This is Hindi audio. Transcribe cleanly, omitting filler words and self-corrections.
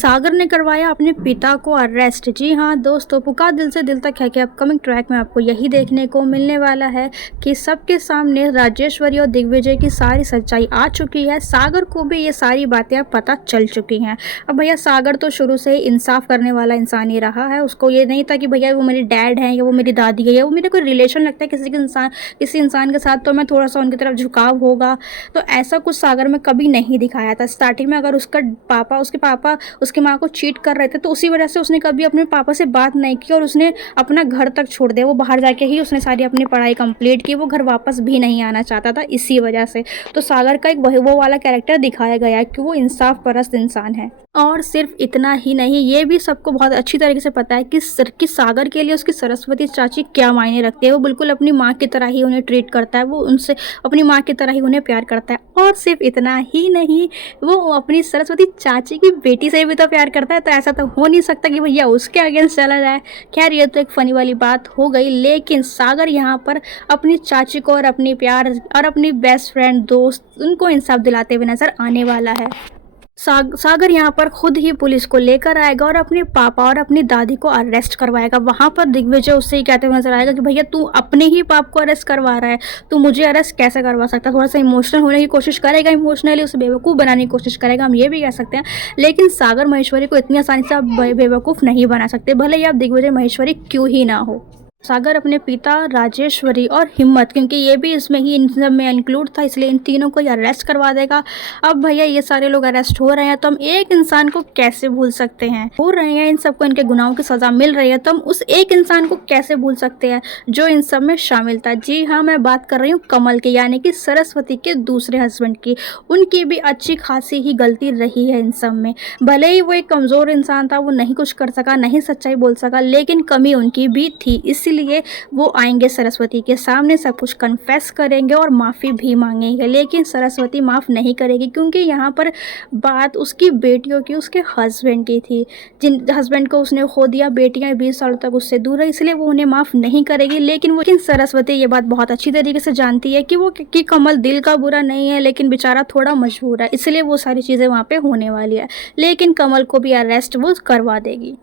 सागर ने करवाया अपने पिता को अरेस्ट। जी हाँ दोस्तों, पुकार दिल से दिल तक है कि अपकमिंग ट्रैक में आपको यही देखने को मिलने वाला है कि सबके सामने राजेश्वरी और दिग्विजय की सारी सच्चाई आ चुकी है। सागर को भी ये सारी बातें अब पता चल चुकी हैं। अब भैया सागर तो शुरू से ही इंसाफ करने वाला इंसान ही रहा है। उसको ये नहीं था कि भैया वो मेरी डैड हैं या वो मेरी दादी है या वो मेरा कोई रिलेशन लगता है किसी इंसान के साथ, तो मैं थोड़ा सा उनकी तरफ झुकाव होगा। तो ऐसा कुछ सागर में कभी नहीं दिखाया था। स्टार्टिंग में अगर उसके पापा उसकी माँ को चीट कर रहे थे तो उसी वजह से उसने कभी अपने पापा से बात नहीं की और उसने अपना घर तक छोड़ दिया। वो बाहर जाके ही उसने सारी अपनी पढ़ाई कंप्लीट की। वो घर वापस भी नहीं आना चाहता था इसी वजह से। तो सागर का एक वो वाला कैरेक्टर दिखाया गया है कि वो इंसाफ परस्त इंसान है। और सिर्फ इतना ही नहीं, ये भी सबको बहुत अच्छी तरीके से पता है कि सागर के लिए उसकी सरस्वती चाची क्या मायने रखती है। वो बिल्कुल अपनी माँ की तरह ही उन्हें ट्रीट करता है। वो उनसे अपनी माँ की तरह ही उन्हें प्यार करता है। और सिर्फ इतना ही नहीं, वो अपनी सरस्वती चाची की बेटी से भी तो प्यार करता है। तो ऐसा तो हो नहीं सकता कि भैया उसके अगेंस्ट चला जाए। खैर, ये तो एक फनी वाली बात हो गई, लेकिन सागर यहाँ पर अपनी चाची को और अपनी प्यार और अपनी बेस्ट फ्रेंड दोस्त उनको इंसाफ दिलाते हुए नजर आने वाला है। सागर यहाँ पर खुद ही पुलिस को लेकर आएगा और अपने पापा और अपनी दादी को अरेस्ट करवाएगा। वहाँ पर दिग्विजय उससे ही कहते हुए नजर आएगा कि भैया तू अपने ही पाप को अरेस्ट करवा रहा है, तू मुझे अरेस्ट कैसे करवा सकता है। थोड़ा सा इमोशनल होने की कोशिश करेगा, इमोशनली उसे बेवकूफ़ बनाने की कोशिश करेगा, हम ये भी कह सकते हैं। लेकिन सागर महेश्वरी को इतनी आसानी से आप बेवकूफ़ नहीं बना सकते, भले ही आप दिग्विजय महेश्वरी क्यों ही ना हो। सागर अपने पिता राजेश्वरी और हिम्मत, क्योंकि ये भी इसमें ही इन सब में इंक्लूड था, इसलिए इन तीनों को ही अरेस्ट करवा देगा। अब भैया ये सारे लोग अरेस्ट हो रहे हैं तो हम एक इंसान को कैसे भूल सकते हैं। हो रहे हैं इन सबको, इनके गुनाहों की सज़ा मिल रही है, तो हम उस एक इंसान को कैसे भूल सकते हैं जो इन सब में शामिल था। जी हाँ, मैं बात कर रही हूँ कमल की, यानी कि सरस्वती के दूसरे हस्बैंड की। उनकी भी अच्छी खासी ही गलती रही है इन सब में। भले ही वो एक कमज़ोर इंसान था, वो नहीं कुछ कर सका, नहीं सच्चाई बोल सका, लेकिन कमी उनकी भी थी। इसीलिए वो आएंगे सरस्वती के सामने, सब कुछ कन्फेस करेंगे और माफ़ी भी मांगेंगे। लेकिन सरस्वती माफ़ नहीं करेगी, क्योंकि यहाँ पर बात उसकी बेटियों की, उसके हस्बैंड की थी। जिन हस्बैंड को उसने खो दिया, बेटियां 20 सालों तक उससे दूर है, इसलिए वो उन्हें माफ़ नहीं करेगी। लेकिन सरस्वती ये बात बहुत अच्छी तरीके से जानती है कि कमल दिल का बुरा नहीं है, लेकिन बेचारा थोड़ा मजबूर है, इसलिए वो सारी चीज़ें वहाँ पे होने वाली है। लेकिन कमल को भी अरेस्ट वो करवा देगी।